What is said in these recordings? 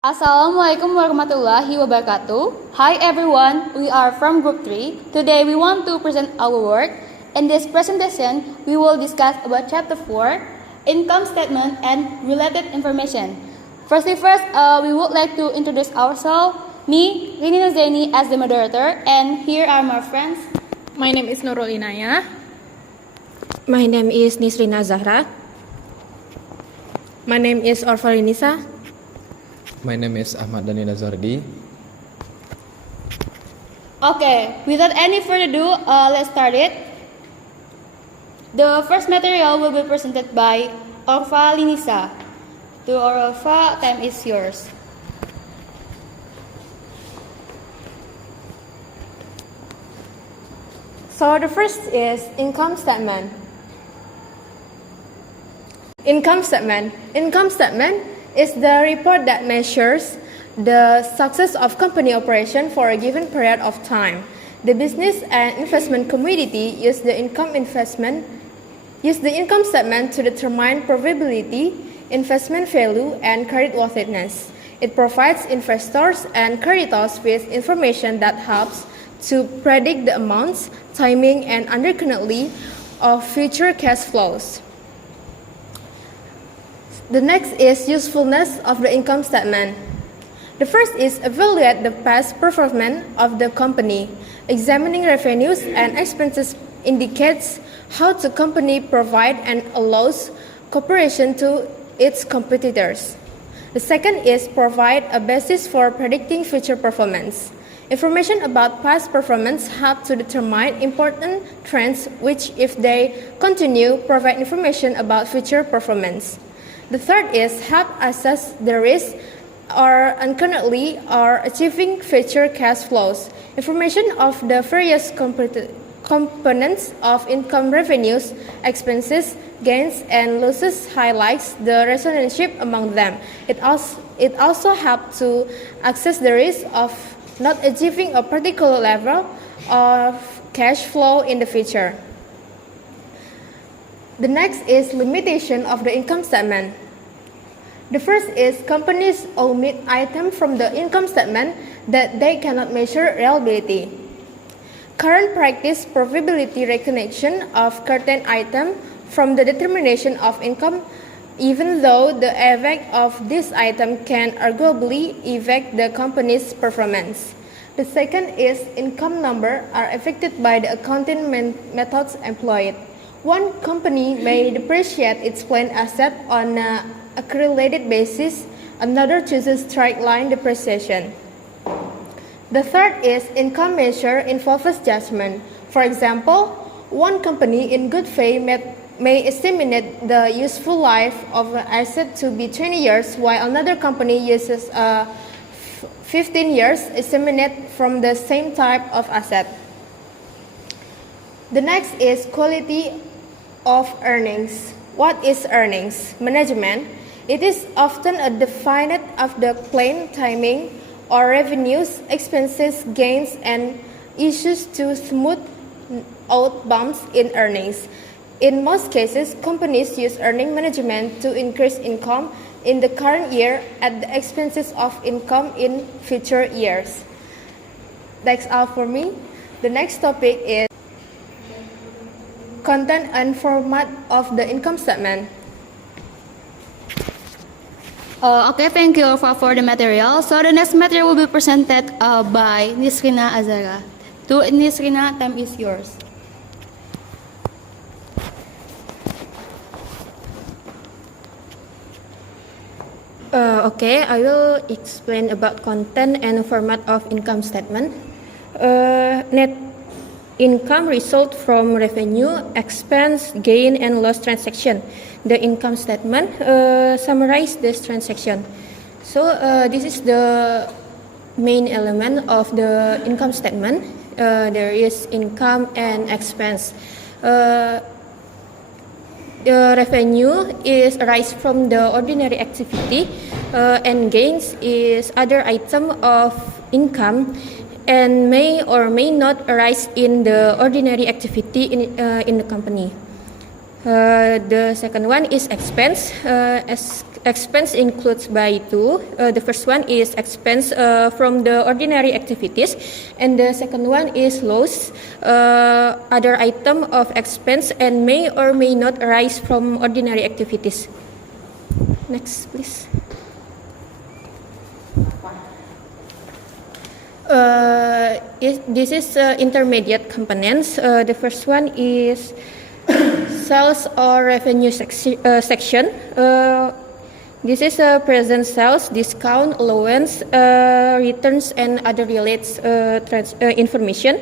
Assalamualaikum warahmatullahi wabarakatuh. Hi everyone, we are from Group 3. Today we want to present our work. In this presentation, we will discuss about Chapter 4, Income Statement and Related Information. First, we would like to introduce ourselves. Me, Rini Nurzayni as the moderator, and here are my friends. My name is Nurul Inayah. My name is Nisrina Azzahra. My name is Orva Linnisa. My name is Ahmad dan Lazuardi. Okay, without any further ado, let's start it. The first material will be presented by Orva Linnisa. To Orva, time is yours. So the first is income statement. Income statement. Income statement is the report that measures the success of company operation for a given period of time. The business and investment community use the income statement to determine profitability, investment value, and creditworthiness. It provides investors and creditors with information that helps to predict the amounts, timing, and uncertainty of future cash flows. The next is usefulness of the income statement. The first is evaluate the past performance of the company. Examining revenues and expenses indicates how the company provides and allows cooperation to its competitors. The second is provide a basis for predicting future performance. Information about past performance help to determine important trends which, if they continue, provide information about future performance. The third is help assess the risk or uncertainty or achieving future cash flows. Information of the various components of income, revenues, expenses, gains, and losses highlights the relationship among them. It also helps to assess the risk of not achieving a particular level of cash flow in the future. The next is limitation of the income statement. The first is companies omit items from the income statement that they cannot measure reliability. Current practice profitability recognition of certain items from the determination of income, even though the effect of this item can arguably affect the company's performance. The second is income numbers are affected by the accounting methods employed. One company may depreciate its planned asset on an accumulated basis, another chooses straight line depreciation. The third is income measure involves judgment. For example, one company in good faith may estimate the useful life of an asset to be 20 years, while another company uses 15 years estimate from the same type of asset. The next is quality of earnings. What is earnings? Management. It is often a defined of the planned timing or revenues, expenses, gains, and issues to smooth out bumps in earnings. In most cases, companies use earning management to increase income in the current year at the expenses of income in future years. That's all for me. The next topic is content and format of the income statement. Okay, thank you for the material. So the next material will be presented by Nisrina Azzahra. To Nisrina, time is yours. Okay, I will explain about content and format of income statement. Net income result from revenue, expense, gain, and loss transaction. The income statement summarize this transaction. So this is the main element of the income statement. There is income and expense. The revenue is arise from the ordinary activity, and gains is other item of income and may or may not arise in the ordinary activity in the company. The second one is expense. Expense includes by two. The first one is expense from the ordinary activities, and the second one is loss, other item of expense and may or may not arise from ordinary activities. Next, please. This is intermediate components. The first one is sales or revenue section. This is present sales, discount, allowance, returns, and other related information.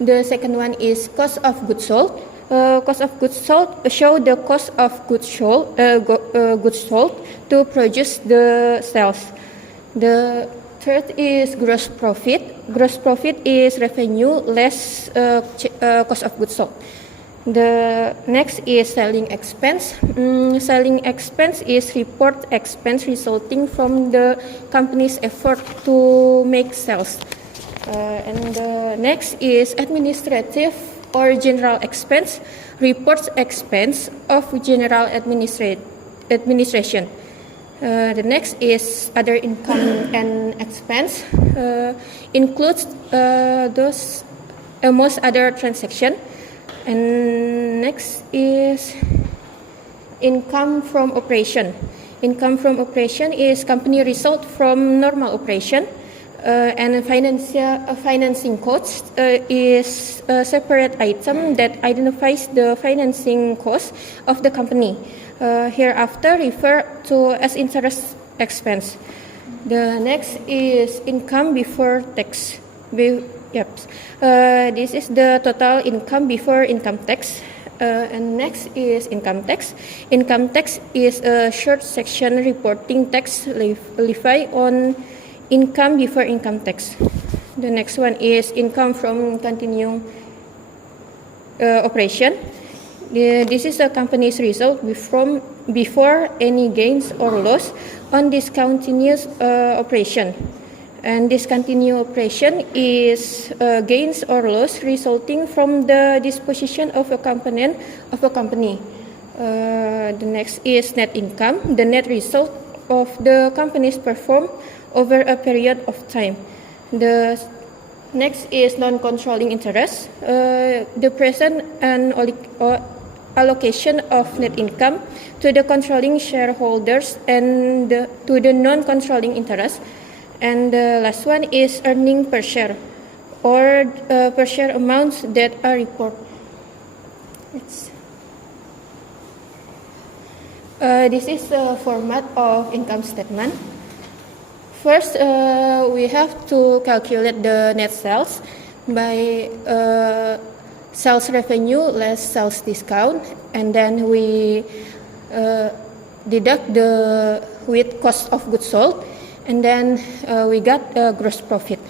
The second one is cost of goods sold. Cost of goods sold show the cost of goods sold to produce the sales. The third is gross profit. Gross profit is revenue less cost of goods sold. The next is selling expense. Selling expense is report expense resulting from the company's effort to make sales. And the next is administrative or general expense. Reports expense of general administration. The next is other income and expense. Includes those most other transaction. And next is income from operation. Income from operation is company result from normal operation. And financing cost is a separate item that identifies the financing cost of the company. Hereafter referred to as interest expense. The next is income before tax. This is the total income before income tax. And next is income tax. Income tax is a short section reporting tax levied on income before income tax. The next one is income from continuing operation. This is the company's result before any gains or loss on discontinuous operation. And discontinued operation is gains or loss resulting from the disposition of a component of a company. The next is net income, the net result of the company's perform over a period of time. The next is non-controlling interest, the present and allocation of net income to the controlling shareholders and to the non-controlling interest. And the last one is earning per share or per share amounts that are reported. This is the format of income statement. First, we have to calculate the net sales by sales revenue less sales discount, and then we deduct the with cost of goods sold, and then we got gross profit.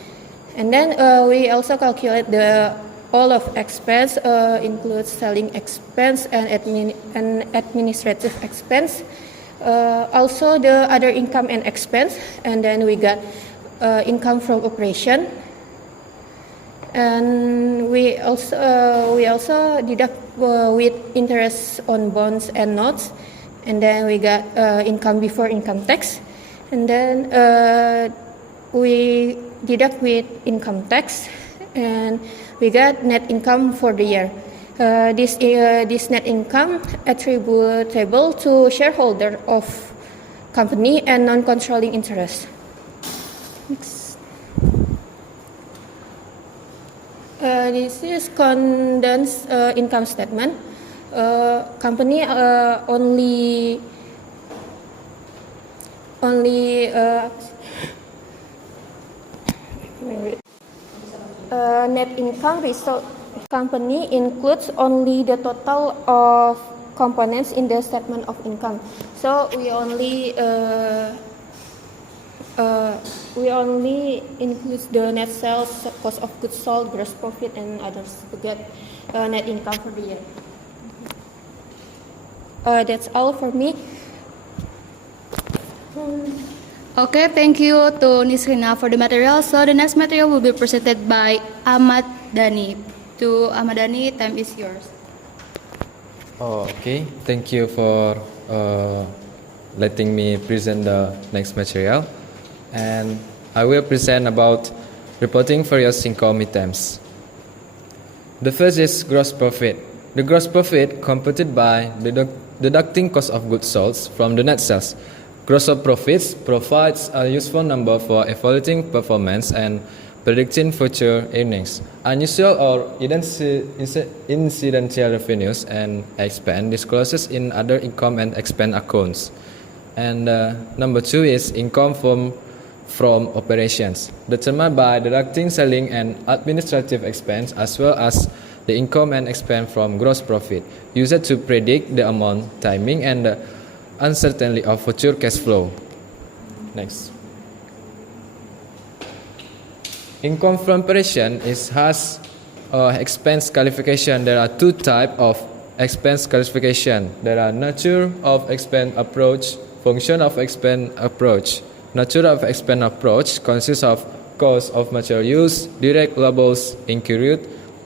And then we also calculate the all of expense, includes selling expense and administrative expense. Also the other income and expense, and then we got income from operation, and we also deduct with interest on bonds and notes, and then we got income before income tax, and then we deduct with income tax, and we got net income for the year. This net income attributable to shareholder of company and non-controlling interest. Next. This is condensed income statement. Company only net income result. Company includes only the total of components in the statement of income. So we only include the net sales, cost of goods sold, gross profit, and others to get net income for the year. That's all for me. Okay, thank you to Nisrina for the material. So the next material will be presented by Ahmad. To Ahmad, time is yours. Oh, okay. Thank you for letting me present the next material. And I will present about reporting various income items. The first is gross profit. The gross profit computed by deducting cost of goods sold from the net sales. Gross profits provides a useful number for evaluating performance and predicting future earnings. Unusual or incidental revenues and expense discloses in other income and expense accounts. And number 2 is income from operations, determined by deducting selling and administrative expense as well as the income and expense from gross profit, used to predict the amount, timing, and the uncertainty of future cash flow. Next. Income from operation has expense classification. There are 2 types of expense classification. There are nature of expense approach, function of expense approach. Nature of expense approach consists of cost of material use, direct labels incurred,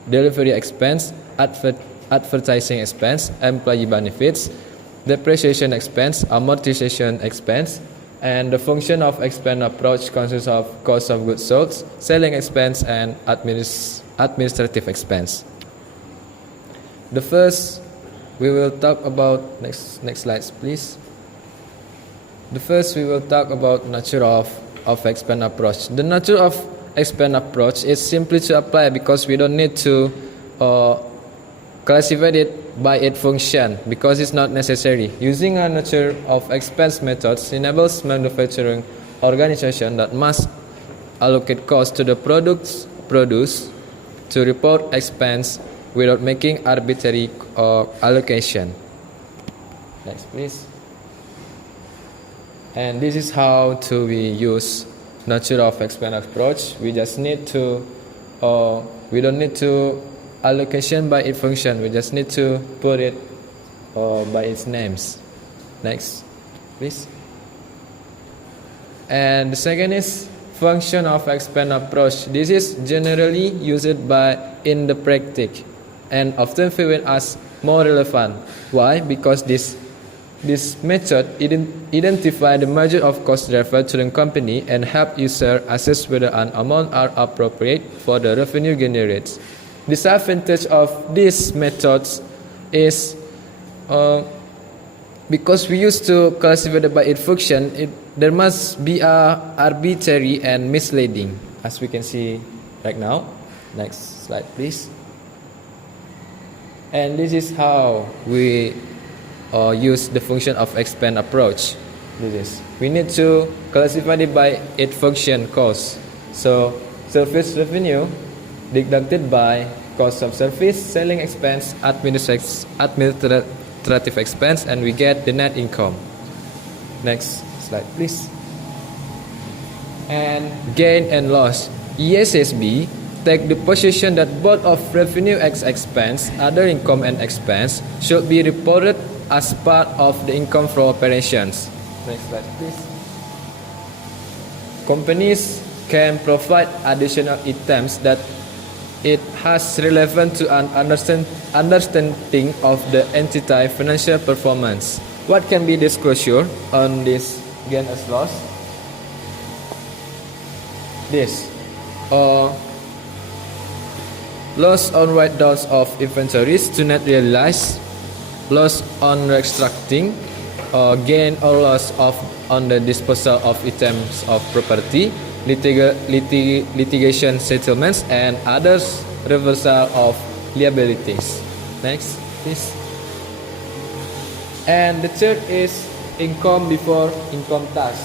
delivery expense, advertising expense, employee benefits, depreciation expense, amortization expense. And the function of expense approach consists of cost of goods sold, selling expense, and administrative expense. The first, we will talk about next slides, please. The first, we will talk about nature of expense approach. The nature of expense approach is simply to apply because we don't need to classify it by its function because it's not necessary. Using a nature of expense methods enables manufacturing organization that must allocate cost to the products produced to report expense without making arbitrary allocation. Next, please. And this is how we use nature of expense approach. We just need to, we don't need to allocation by its function. We just need to put it by its names. Next, please. And the second is function of expense approach. This is generally used in the practice and often viewed as more relevant. Why? Because this method identify the measure of cost driver to the company and help user assess whether an amount are appropriate for the revenue generated. Disadvantage of these methods is because we used to classify it by its function, there must be a arbitrary and misleading, as we can see right now. Next slide, please. And this is how we use the function of expense approach. We need to classify it by its function cost. So service revenue deducted by cost of service, selling expense, administrative expense, and we get the net income. Next slide, please. And gain and loss. ESSB take the position that both of revenue x expense, other income and expense should be reported as part of the income from operations. Next slide, please. Companies can provide additional items that it has relevant to an understanding of the entity financial performance. What can be disclosure on this gain as loss? This loss on write-downs of inventories to not realize, loss on restructuring, gain or loss on the disposal of items of property, litigation settlements, and others reversal of liabilities. Next, please. And the third is income before income tax.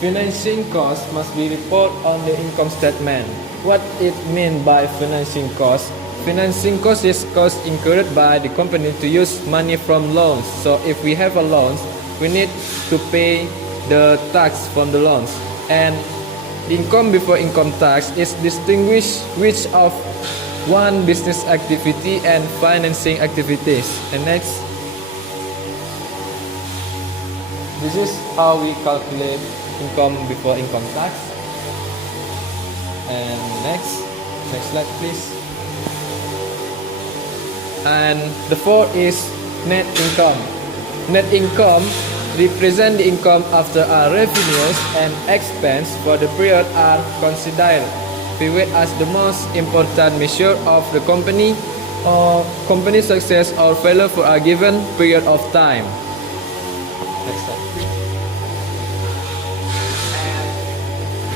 Financing costs must be reported on the income statement. What it means by financing cost? Financing cost is cost incurred by the company to use money from loans. So if we have a loan, we need to pay the tax from the loans. And income before income tax is distinguished which of one business activity and financing activities. And next, this is how we calculate income before income tax. And next slide, please. And the fourth is net income. Net income represent the income after our revenues and expense for the period are considered. Period as the most important measure of the company or company success or failure for a given period of time. Next slide.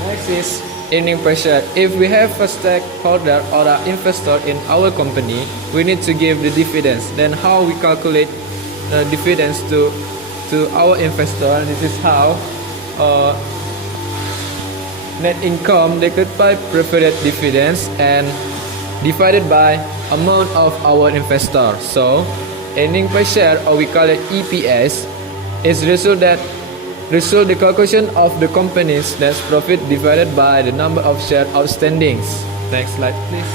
Next is earning per share. If we have a stakeholder or an investor in our company, we need to give the dividends. Then how we calculate the dividends to our investor? This is how net income divided by preferred dividends and divided by amount of our investor. So earning per share, or we call it EPS, is result the calculation of the company's net profit divided by the number of shares outstandings. Next slide, please.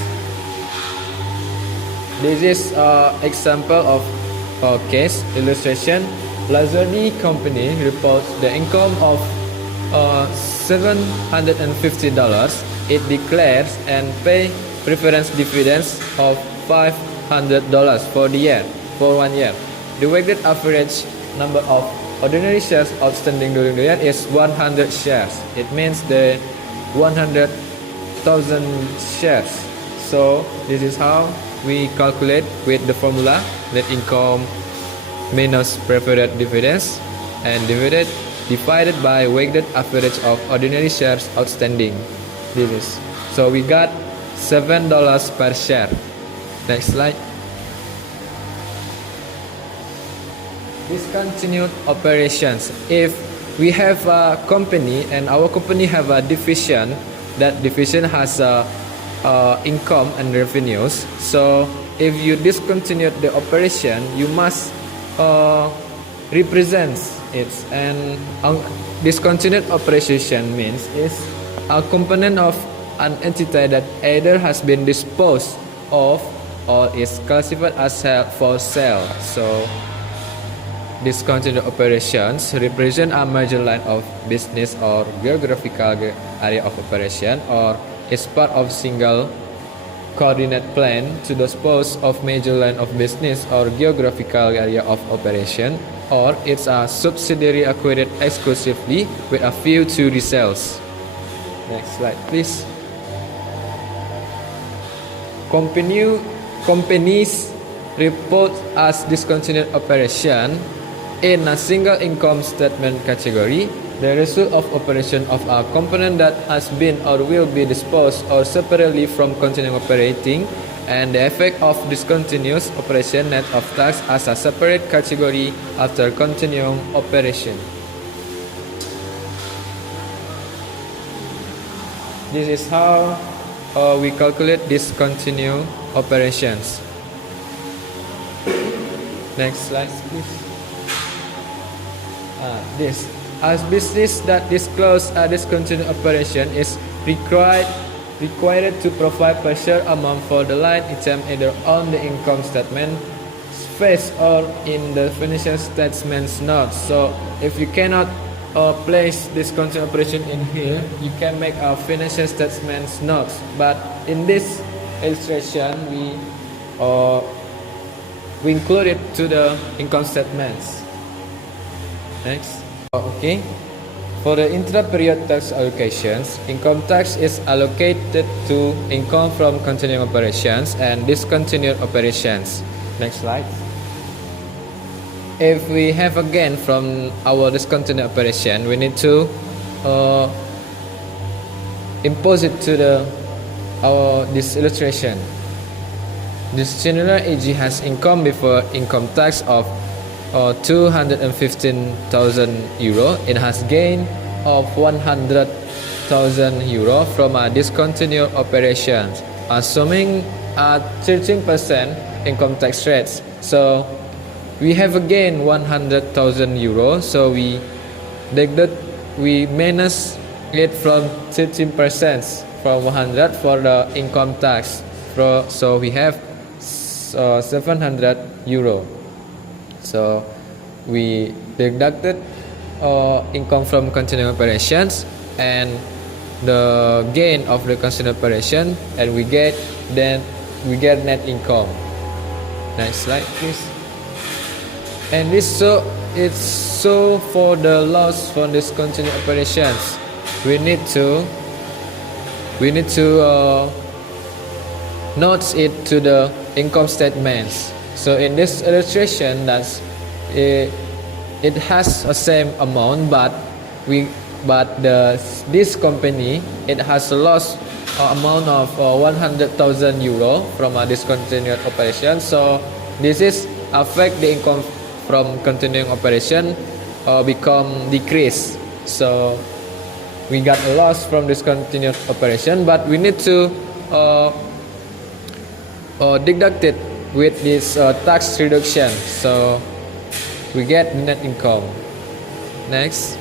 This is example of a case illustration. Lazuardi company reports the income of $750. It declares and pay preference dividends of $500 for the year, for 1 year. The weighted average number of ordinary shares outstanding during the year is 100 shares. It means the 100,000 shares. So this is how we calculate with the formula net income minus preferred dividends and divided by weighted average of ordinary shares outstanding. This is so we got $7 per share. Next slide. Discontinued operations. If we have a company and our company have a division, that division has income and revenues. So if you discontinue the operation, you must represent it. And discontinued operation means is a component of an entity that either has been disposed of or is classified as for sale. So discontinued operations represent a major line of business or geographical area of operation, or is part of single coordinate plan to dispose of major line of business or geographical area of operation, or it's a subsidiary acquired exclusively with a few to resales. Next slide, please. Companies report as discontinued operation in a single income statement category the result of operation of a component that has been or will be disposed or separately from continuing operating, and the effect of discontinuous operation net of tax as a separate category after continuing operation. This is how we calculate discontinued operations. Next slide, please. This as business that disclose a discontinued operation is required to provide per share amount for the line item either on the income statement face or in the financial statements notes. So if you cannot place discontinued operation in here, you can make a financial statements notes. But in this illustration, we include it to the income statements. Next. Okay. For the intra-period tax allocations, income tax is allocated to income from continuing operations and discontinued operations. Next slide. If we have a gain from our discontinued operation, we need to impose it to this illustration. This Nisrina AG has income before income tax of 215,000 euro. It has gain of 100,000 euro from a discontinued operations, assuming a 13% income tax rates. So we have a gain 100,000 euro. So we minus it from 13% from 100 for the income tax. So we have 700 euro. So we deducted income from continuing operations and the gain of the continuing operation, and we get net income. Next slide, please. And it's so for the loss from discontinued operations, we need to note it to the income statements. So in this illustration, it has the same amount, but this company, it has a loss amount of 100,000 euro from a discontinued operation. So this is affect the income from continuing operation become decrease. So we got a loss from discontinued operation, but we need to deduct it with this tax reduction. So we get net income. Next.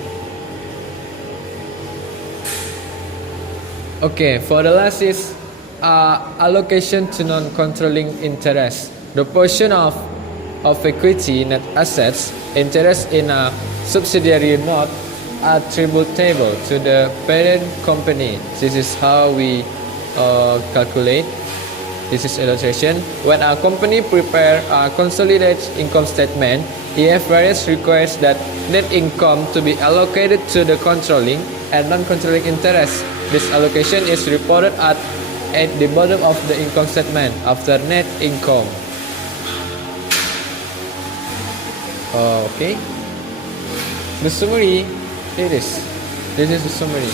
Okay, for the last is allocation to non-controlling interest. The portion of equity net assets interest in a subsidiary not attributable to the parent company. This is how we calculate. This is illustration. When a company prepare a consolidated income statement, IFRS requires that net income to be allocated to the controlling and non-controlling interest. This allocation is reported at the bottom of the income statement after net income. Okay. The summary, this is the summary.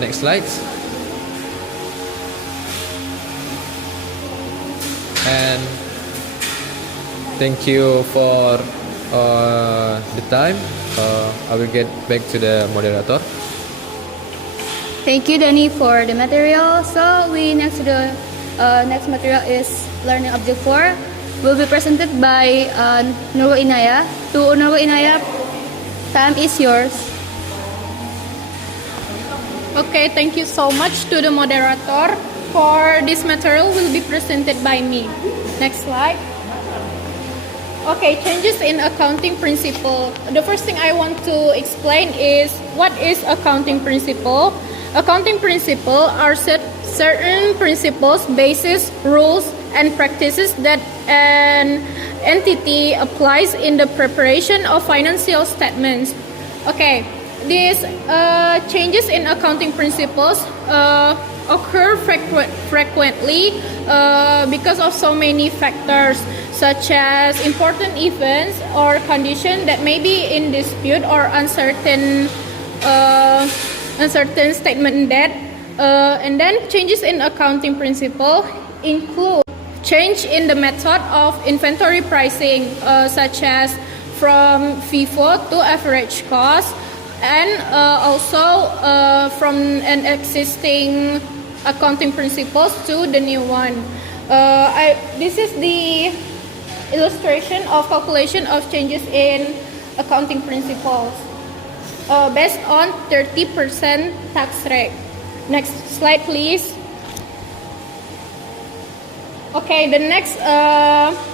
Next slide. And thank you for the time. I will get back to the moderator. Thank you, Danny, for the material. So we next to the next material is learning object 4. Will be presented by Nurul Inayah. To Nurul Inayah, time is yours. Okay, thank you so much to the moderator. For this material will be presented by me. Next slide. Okay, changes in accounting principle. The first thing I want to explain is what is accounting principle. Accounting principle are certain principles, basis, rules, and practices that an entity applies in the preparation of financial statements. Okay, these changes in accounting principles occur frequently because of so many factors, such as important events or conditions that may be in dispute or uncertain statement debt. And then changes in accounting principle include change in the method of inventory pricing, such as from FIFO to average cost, and also from an existing accounting principles to the new one. This is the illustration of calculation of changes in accounting principles based on 30% tax rate. Next slide, please. Okay, the next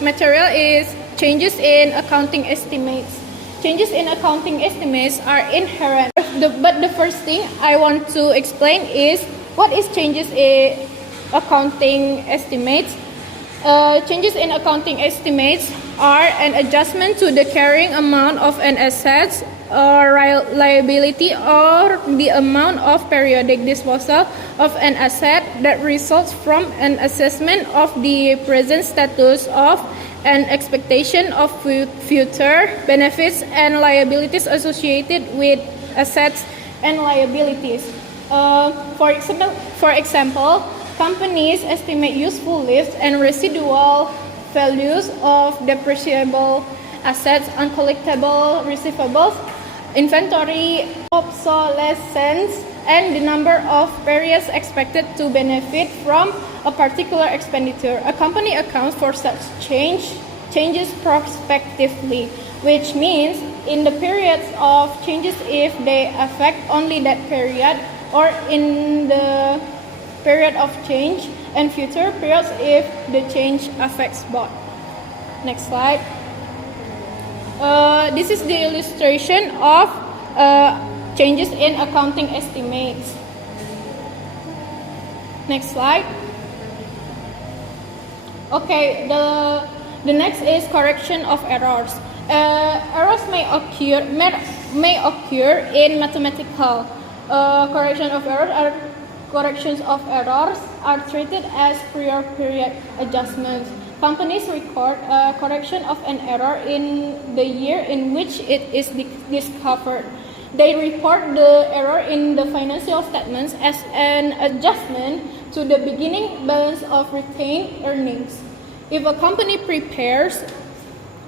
material is changes in accounting estimates. Changes in accounting estimates are inherent, but the first thing I want to explain is what is changes in accounting estimates. Changes in accounting estimates are an adjustment to the carrying amount of an asset or liability or the amount of periodic disposal of an asset that results from an assessment of the present status of an expectation of future benefits and liabilities associated with assets and liabilities. For example, companies estimate useful lives and residual values of depreciable assets, uncollectible receivables, inventory obsolescence, and the number of periods expected to benefit from a particular expenditure. A company accounts for such changes prospectively, which means in the periods of changes if they affect only that period, or in the period of change and future periods if the change affects both. Next slide. This is the illustration of changes in accounting estimates. Next slide. Okay, The next is correction of errors. Errors may occur in mathematical. Corrections of errors are treated as prior period adjustments. Companies record a correction of an error in the year in which it is discovered. They report the error in the financial statements as an adjustment to the beginning balance of retained earnings. If a company prepares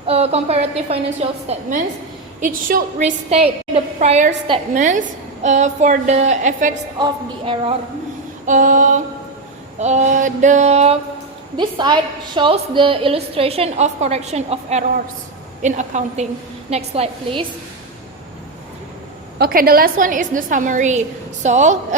comparative financial statements, it should restate the prior statements for the effects of the error. This slide shows the illustration of correction of errors in accounting. Next slide, please. Okay, the last one is the summary. So,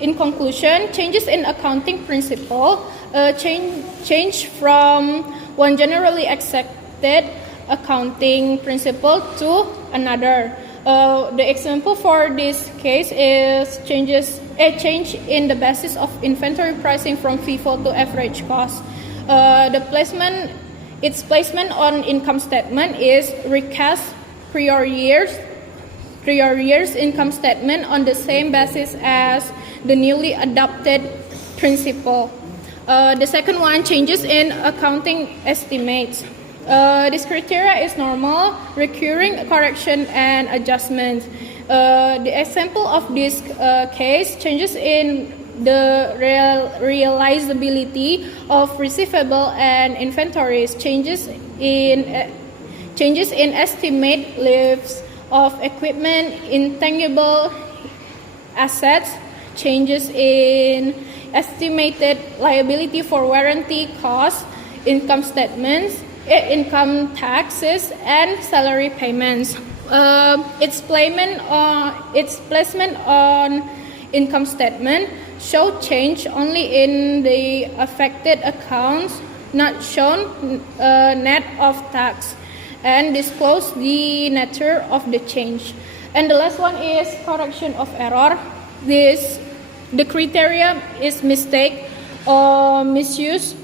in conclusion, changes in accounting principle change from one generally accepted accounting principle to another. The example for this case is a change in the basis of inventory pricing from FIFO to average cost. Its placement on income statement is recast prior years income statement on the same basis as the newly adopted principle. The second one, changes in accounting estimates. This criteria is normal, recurring correction and adjustment. The example of this case, changes in the realizability of receivable and inventories, changes in estimate lives of equipment, intangible assets, changes in estimated liability for warranty costs, income statements, income taxes, and salary payments. Its placement on income statement show change only in the affected accounts, not shown net of tax, and disclose the nature of the change. And the last one is correction of error. The criteria is mistake or misuse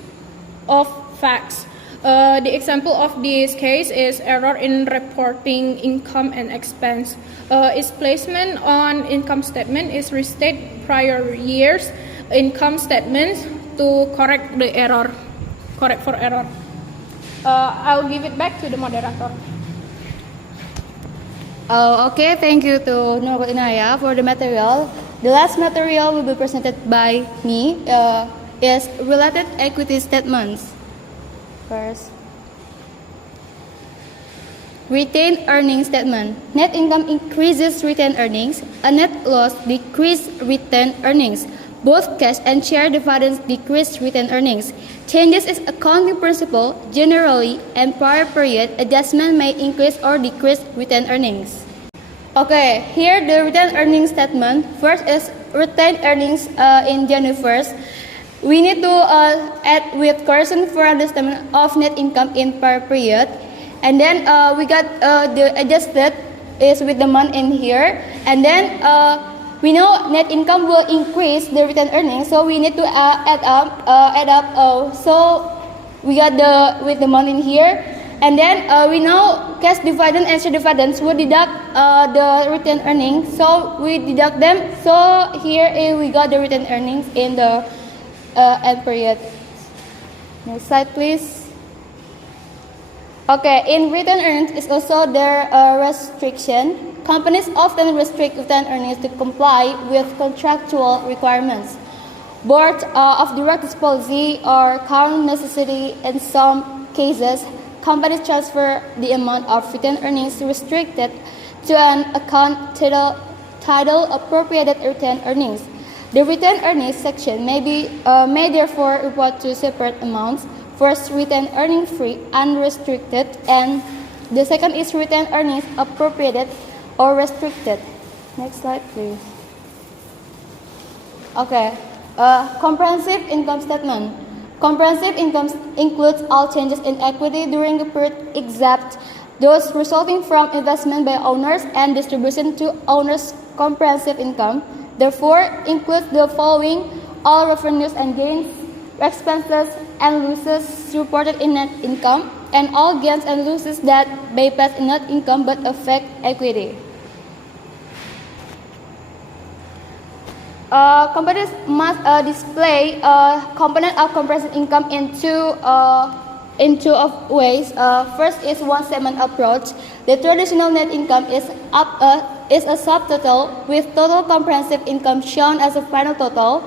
of facts. The example of this case is error in reporting income and expense. Its placement on income statement is restate prior years income statements to correct for error. I'll give it back to the moderator. Okay, thank you to Nurul Inayah for the material. The last material will be presented by me is related equity statements. First, retained earnings statement. Net income increases retained earnings. A net loss decreases retained earnings. Both cash and share dividends decrease retained earnings. Changes in accounting principle generally and prior period adjustment may increase or decrease retained earnings. Okay, here the retained earnings statement. First is retained earnings in January 1st. We need to add with correction for understanding of net income in prior period. And then we got the adjusted is with the month in here. And then we know net income will increase the retained earnings, so we need to add up. So we got with the month in here. And then we know cash dividend and share dividends will deduct the retained earnings. So we deduct them. So here we got the retained earnings in the end period. Next slide, please. Okay, in retained earnings is also their restriction. Companies often restrict retained earnings to comply with contractual requirements. Board of directors policy or current necessity in some cases. Companies transfer the amount of retained earnings restricted to an account title appropriated retained earnings. The retained earnings section may therefore report two separate amounts. First, retained earnings free, unrestricted, and the second is retained earnings appropriated or restricted. Next slide, please. Okay, comprehensive income statement. Comprehensive income includes all changes in equity during the period except those resulting from investment by owners and distribution to owners' comprehensive income. Therefore, includes the following: all revenues and gains, expenses, and losses reported in net income, and all gains and losses that bypass in net income but affect equity. Companies must display a component of comprehensive income in two of ways. First is one statement approach. The traditional net income is a subtotal with total comprehensive income shown as a final total.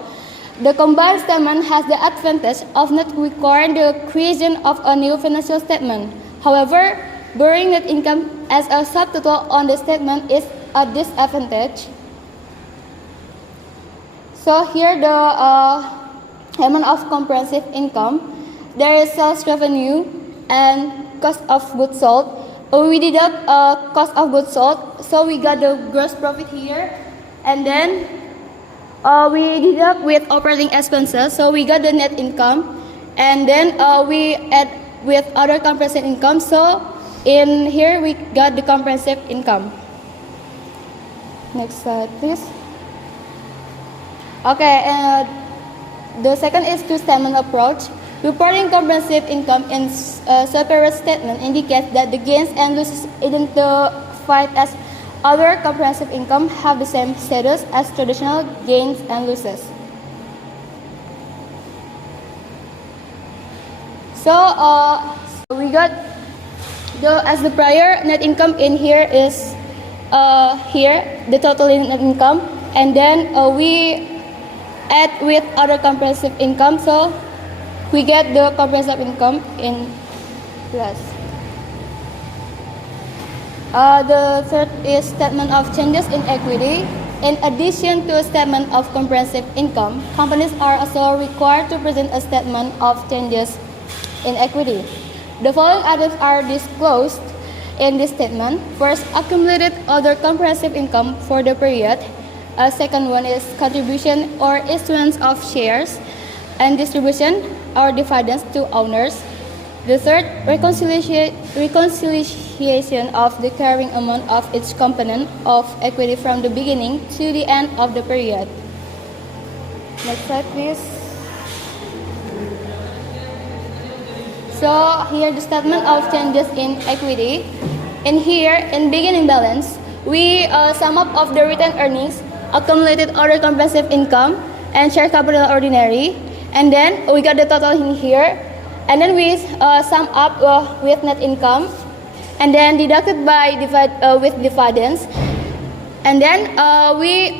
The combined statement has the advantage of not requiring the creation of a new financial statement. However, bearing net income as a subtotal on the statement is a disadvantage. So here the element of comprehensive income, there is sales revenue and cost of goods sold. We deduct cost of goods sold, so we got the gross profit here, and then we deduct with operating expenses, so we got the net income, and then we add with other comprehensive income, so in here we got the comprehensive income. Next slide, please. Okay, the second is two-statement approach. Reporting comprehensive income in separate statement indicates that the gains and losses identified as other comprehensive income have the same status as traditional gains and losses. So we got as the prior net income in here is here the total net income, and then we add with other comprehensive income, so we get the comprehensive income in plus. The third is statement of changes in equity. In addition to a statement of comprehensive income, companies are also required to present a statement of changes in equity. The following items are disclosed in this statement. First, accumulated other comprehensive income for the period. Second one is contribution or issuance of shares and distribution or dividends to owners. The third, reconciliation of the carrying amount of each component of equity from the beginning to the end of the period. Next slide, please. So here the statement of changes in equity. In here, in beginning balance, we sum up of the retained earnings, accumulated other comprehensive income, and share capital ordinary, and then we got the total in here, and then we sum up with net income, and then deducted by with dividends, and then we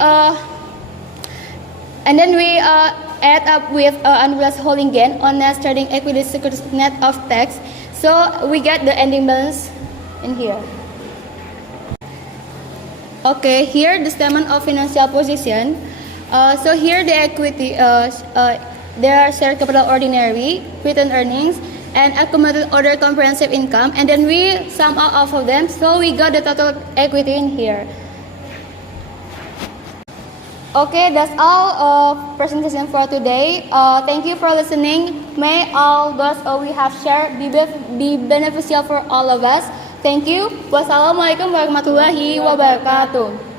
add up with unrealized holding gain on net trading equity securities net of tax, so we get the ending balance in here. Okay, here the statement of financial position. So here the equity, there are share capital ordinary, retained earnings, and accumulated other comprehensive income, and then we sum out all of them, so we got the total equity in here. Okay, that's all presentation for today. Thank you for listening. May all those we have shared be beneficial for all of us. Thank you. Wassalamualaikum warahmatullahi wabarakatuh.